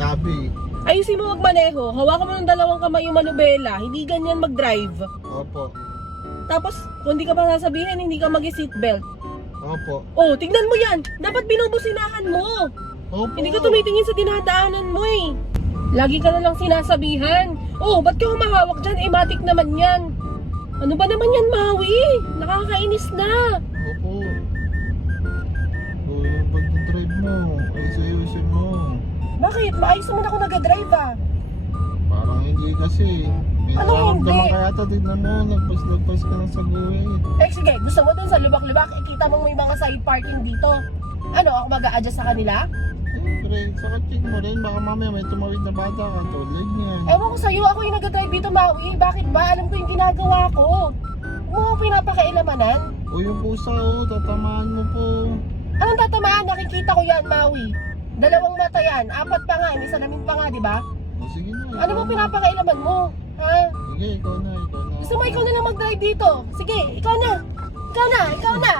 sinabi. Ayusin mo magmaneho. Hawakan mo ng dalawang kamay yung manubela. Hindi ganyan mag-drive. Opo. Tapos, kung hindi ka pa sasabihin, hindi ka mag-seatbelt. Opo. Oh, tignan mo yan. Dapat binubusinahan mo. Opo. Hindi ka tumitingin sa dinadaanan mo eh. Lagi ka na lang sinasabihan. Oh, ba't ka humahawak dyan? Eh, matik naman yan. Ano ba naman yan, Maui? Nakakainis na. Opo. So, yung pag-drive mo, ayusin mo. Bakit? Maayos naman ako nag-drive ah. Parang hindi kasi. May Ano nararamdaman hindi? kaya ito, tignan mo, nagpas ka lang sa buhay. Eh sige, gusto mo dun sa lubak-lubak, ikita mo yung mga side parking dito. Ano, ako mag-a-adjust sa kanila? Siyempre, saka check mo rin, baka mamaya may tumawid na bata ka, tulad niyan. Ewan ko sa'yo, ako yung nag-drive dito, Maui. Bakit ba? Alam ko yung ginagawa ko. Huwag mo akong pinapakailamanan. O yung pusa, tatamaan mo po. Anong tatamaan? Nakikita ko yan, Maui. Dalawang mata yan. Apat pa nga, may salamin pa nga, di ba? O sige na. Ano bang pinapakailaman mo? Ha? Sige, ikaw na. Gusto mo ikaw na lang mag-drive dito? Sige, ikaw na. Ikaw na.